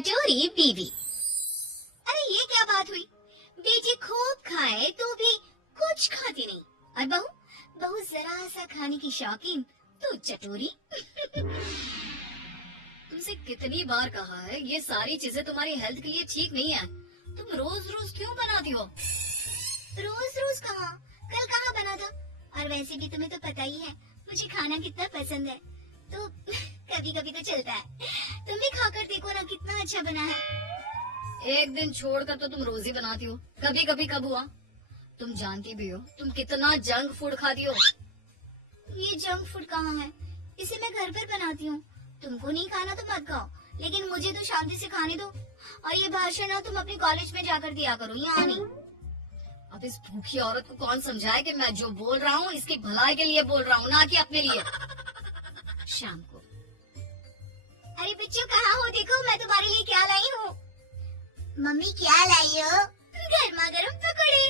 चटोरी बीवी। अरे ये क्या बात हुई? बेटी खूब खाए तो भी कुछ खाती नहीं, और बहू बहू जरा सा खाने की शौकीन तो चटोरी। तुमसे कितनी बार कहा है ये सारी चीजें तुम्हारी हेल्थ के लिए ठीक नहीं है। तुम रोज रोज क्यों बनाती हो? रोज रोज कहाँ, कल कहाँ बना था। और वैसे भी तुम्हें तो पता ही है मुझे खाना कितना पसंद है, तो कभी कभी तो चलता है। तुम भी खाकर देखो ना कितना अच्छा बना है। एक दिन छोड़कर तो तुम रोज ही बनाती हो, कभी कभी कब हुआ? तुम जानती भी हो तुम कितना जंक फूड खाती हो। ये जंक फूड कहाँ है, इसे मैं घर पर बनाती हूँ। तुमको नहीं खाना तो मत खाओ, लेकिन मुझे तो शांति से खाने दो। और ये भाषण ना तुम अपने कॉलेज में जाकर दिया करो, यहाँ नहीं। अब इस भूखी औरत को कौन समझाए कि मैं जो बोल रहा हूँ इसकी भलाई के लिए बोल रहा हूँ, ना कि अपने लिए। शाम को, अरे बच्चों कहाँ हो, देखो मैं तुम्हारे लिए क्या लाई हूँ। मम्मी क्या लाई हो? गर्मा गर्म पकोड़े।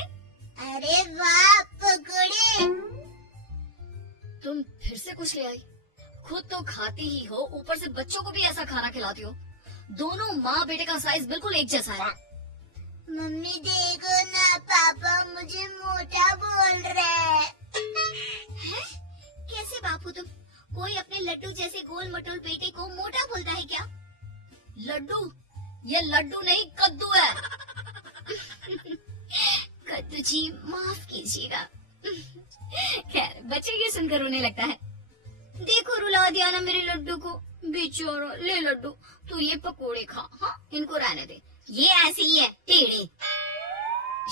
अरे वाह पकोड़े। तुम फिर से कुछ ले आई? खुद तो खाती ही हो, ऊपर से बच्चों को भी ऐसा खाना खिलाती हो। दोनों माँ बेटे का साइज बिल्कुल एक जैसा है। मम्मी देखो ना, पापा मुझे मोटा बोल रहे हैं। कैसे बापू तुम? कोई अपने लड्डू जैसे गोल मटोल बेटे को मोटा बोलता है क्या? लड्डू? ये लड्डू नहीं कद्दू है। कद्दू जी माफ कीजिएगा। खैर बच्चे ये सुनकर रोने लगता है। देखो रुला दिया ना मेरे लड्डू को, बेचारा। ले लड्डू तू ये पकोड़े खा, हाँ इनको रहने दे, ये ऐसे ही है टेढ़े।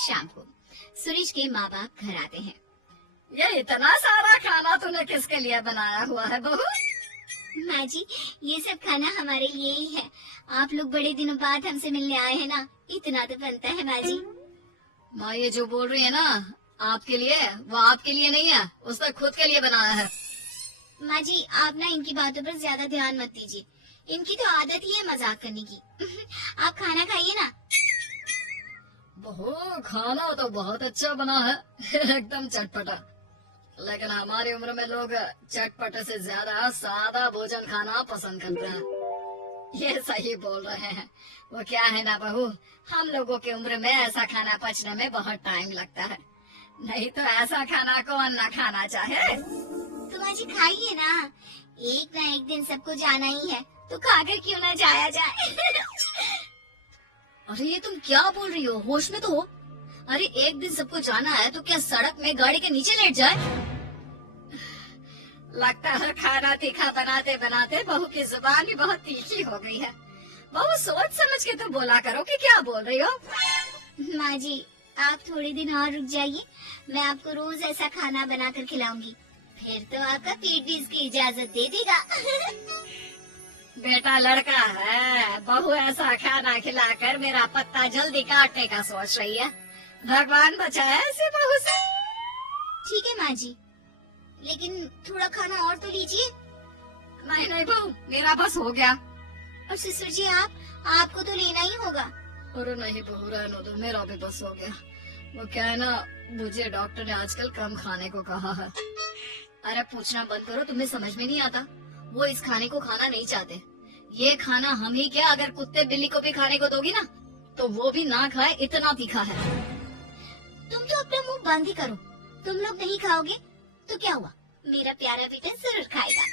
शाम को सुरेश के माँ बाप घर आते हैं। ये इतना सारा खाना तूने किसके लिए बनाया हुआ है बहू? माँ जी ये सब खाना हमारे लिए ही है, आप लोग बड़े दिनों बाद हमसे मिलने आए हैं ना, इतना तो बनता है माँ जी। माँ ये जो बोल रही है ना आपके लिए, वो आपके लिए नहीं है, उसने खुद के लिए बनाया है। माँ जी आप ना इनकी बातों पर ज्यादा ध्यान मत दीजिए, इनकी तो आदत ही है मजाक करने की। आप खाना खाइए ना। बहू खाना तो बहुत अच्छा बना है, एकदम चटपटा। लेकिन हमारी उम्र में लोग चटपटे से ज्यादा सादा भोजन खाना पसंद करते हैं। ये सही बोल रहे हैं। वो क्या है ना बहू, हम लोगों की उम्र में ऐसा खाना पचने में बहुत टाइम लगता है, नहीं तो ऐसा खाना कौन ना खाना चाहे। तो माँ जी खाइए ना एक दिन सबको जाना ही है, तो खाकर क्यों ना जाया जाए। अरे ये तुम क्या बोल रही हो, होश में तो हो। अरे एक दिन सबको जाना है तो क्या सड़क में गाड़ी के नीचे लेट जाए? लगता है खाना तीखा बनाते बनाते बहू की जुबान भी बहुत तीखी हो गई है। बहू सोच समझ के तो बोला करो कि क्या बोल रही हो। माँ जी आप थोड़े दिन और रुक जाइए, मैं आपको रोज ऐसा खाना बनाकर खिलाऊंगी, फिर तो आपका पेट भी इसकी इजाजत दे देगा। बेटा लड़का है, बहू ऐसा खाना खिलाकर मेरा पत्ता जल्दी काटने का सोच रही है। भगवान बचाए ऐसे बहू से। ठीक है माँ जी, लेकिन थोड़ा खाना और तो लीजिए। नहीं बहू मेरा बस हो गया। और ससुर जी आपको तो लेना ही होगा। अरे नहीं बहू रहने दो, मेरा भी बस हो गया। वो क्या है ना, मुझे डॉक्टर ने आजकल कम खाने को कहा है। अरे पूछना बंद करो, तुम्हें समझ में नहीं आता। वो इस खाने को खाना नहीं चाहते। ये खाना हम ही क्या, अगर कुत्ते बिल्ली को भी खाने को दोगी ना तो वो भी ना खाए, इतना तीखा है। तुम तो अपना मुंह बंद ही करो, तुम लोग नहीं खाओगे तो क्या हुआ, मेरा प्यारा बेटा जरूर खाएगा।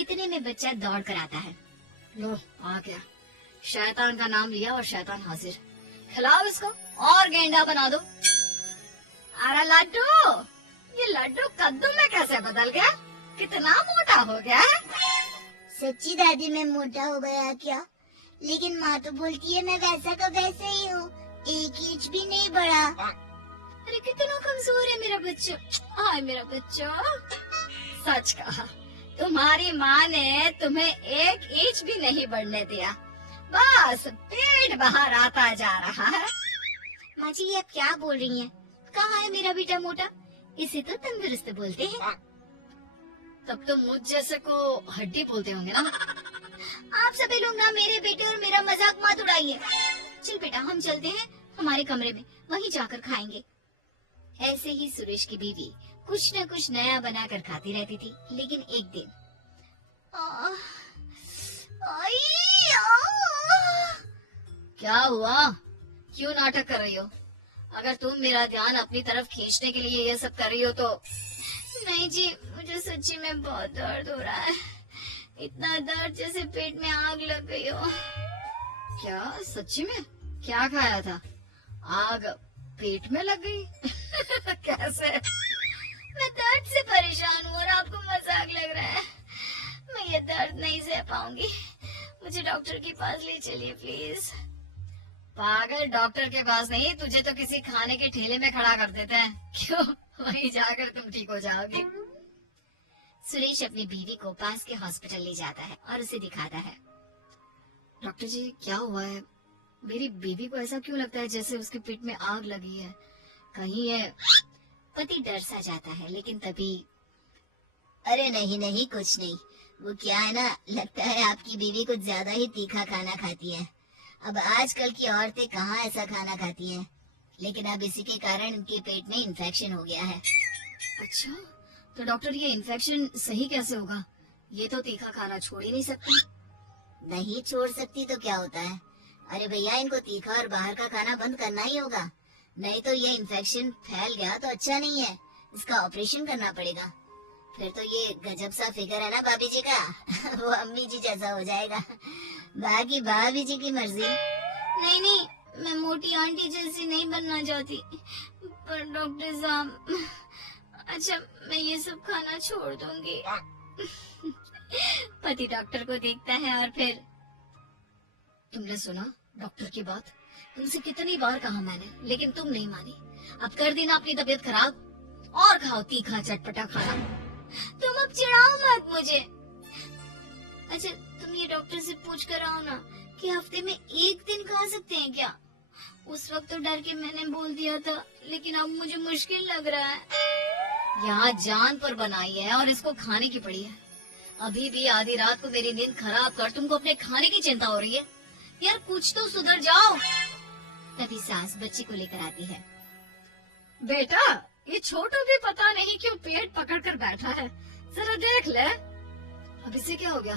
इतने में बच्चा दौड़ कर आता है। लो आ गया, शैतान का नाम लिया और शैतान हाजिर। खिलाओ इसको और गेंडा बना दो। अरे लड्डू, ये लड्डू कद्दू में कैसे बदल गया, कितना मोटा हो गया है। सच्ची दादी मैं मोटा हो गया क्या? लेकिन माँ तो बोलती है मैं वैसा का वैसा ही हूँ, 1 इंच भी नहीं बढ़ा। अरे कितना कमजोर है मेरा बच्चा। हाय मेरा बच्चा। सच कहा, तुम्हारी माँ ने तुम्हें 1 इंच भी नहीं बढ़ने दिया, बस पेट बाहर आता जा रहा है। माँ जी ये आप क्या बोल रही हैं? कहाँ है मेरा बेटा मोटा, इसे तो तंदुरुस्त बोलते हैं। तब तो मुझ जैसे को हड्डी बोलते होंगे ना। आप सभी लोग ना मेरे बेटे और मेरा मजाक मत उड़ाइए। चल बेटा हम चलते हैं हमारे कमरे में, वहीं जाकर खाएंगे। ऐसे ही सुरेश की बीवी कुछ न कुछ नया बनाकर खाती रहती थी। लेकिन एक दिन क्या हुआ? क्यों नाटक कर रही हो? अगर तुम मेरा ध्यान अपनी तरफ खींचने के लिए ये सब कर रही हो तो नहीं जी, मुझे सच्ची में बहुत दर्द हो रहा है। इतना दर्द जैसे पेट में आग लग गई हो। क्या सच्ची में? क्या खाया था? आग पेट में लग गई? कैसे? मैं दर्द से परेशान हूँ और आपको मजाक लग रहा है। मैं ये दर्द नहीं सह पाऊंगी। मुझे डॉक्टर के पास ले चलिए प्लीज। पागल, डॉक्टर के पास नहीं, तुझे तो किसी खाने के ठेले में खड़ा कर देते हैं। क्यों? वहीं जाकर तुम ठीक हो जाओगी। सुरेश अपनी बीवी को पास के हॉस्पिटल ले जाता है और उसे दिखाता है। डॉक्टर जी, क्या हुआ है? मेरी बीवी को ऐसा क्यों लगता है जैसे उसके पेट में आग लगी है? कहीं ये... पति डर सा जाता है, लेकिन तभी अरे नहीं नहीं, कुछ नहीं। वो क्या है ना, लगता है आपकी बीवी कुछ ज्यादा ही तीखा खाना खाती है। अब आजकल की औरतें कहाँ ऐसा खाना खाती हैं, लेकिन अब इसी के कारण उनके पेट में इन्फेक्शन हो गया है। अच्छा, तो डॉक्टर ये इन्फेक्शन सही कैसे होगा? ये तो तीखा खाना छोड़ ही नहीं सकती। नहीं छोड़ सकती तो क्या होता है? अरे भैया, इनको तीखा और बाहर का खाना बंद करना ही होगा, नहीं तो ये इन्फेक्शन फैल गया तो अच्छा नहीं है। इसका ऑपरेशन करना पड़ेगा। फिर तो ये गजब सा फिगर है ना भाभी जी का, वो अम्मी जी जैसा हो जाएगा। बाकी भाभी जी की मर्जी। नहीं नहीं, मैं मोटी आंटी जैसी नहीं बनना चाहती। पर डॉक्टर साहब, अच्छा मैं ये सब खाना छोड़ दूंगी। पति डॉक्टर को देखता है और फिर तुमने सुना डॉक्टर की बात? तुमसे कितनी बार कहा मैंने, लेकिन तुम नहीं मानी। अब कर देना अपनी तबीयत खराब और खाओ तीखा चटपटा खाना। तुम अब चिढ़ाओ मत मुझे। अच्छा तुम ये डॉक्टर से पूछ कर आओ ना कि हफ्ते में एक दिन खा सकते हैं क्या? उस वक्त तो डर के मैंने बोल दिया था, लेकिन अब मुझे मुश्किल लग रहा है। यहाँ जान पर बनाई है और इसको खाने की पड़ी है। अभी भी आधी रात को मेरी नींद खराब कर तुमको अपने खाने की चिंता हो रही है। यार कुछ तो सुधर जाओ। तभी सास बच्ची को लेकर आती है। बेटा, ये छोटू भी पता नहीं क्यों पेट पकड़ कर बैठा है, जरा देख ले। अब इसे क्या हो गया?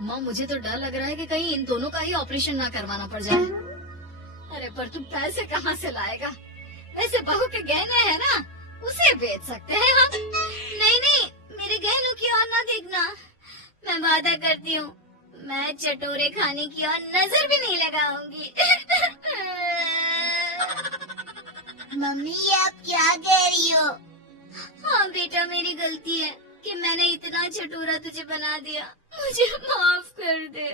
माँ, मुझे तो डर लग रहा है कि कहीं इन दोनों का ही ऑपरेशन ना करवाना पड़ जाए। अरे पर तुम पैसे कहाँ से लाएगा? वैसे बहू के गहने हैं ना, उसे बेच सकते हैं हम। नहीं नहीं, मेरे गहनों की ओर ना देखना। मैं वादा करती हूँ, मैं चटोरे खाने की ओर नजर भी नहीं लगाऊंगी। मम्मी, ये आप क्या कह रही हो? हाँ बेटा, मेरी गलती है कि मैंने इतना चटोरा तुझे बना दिया। मुझे माफ कर दे।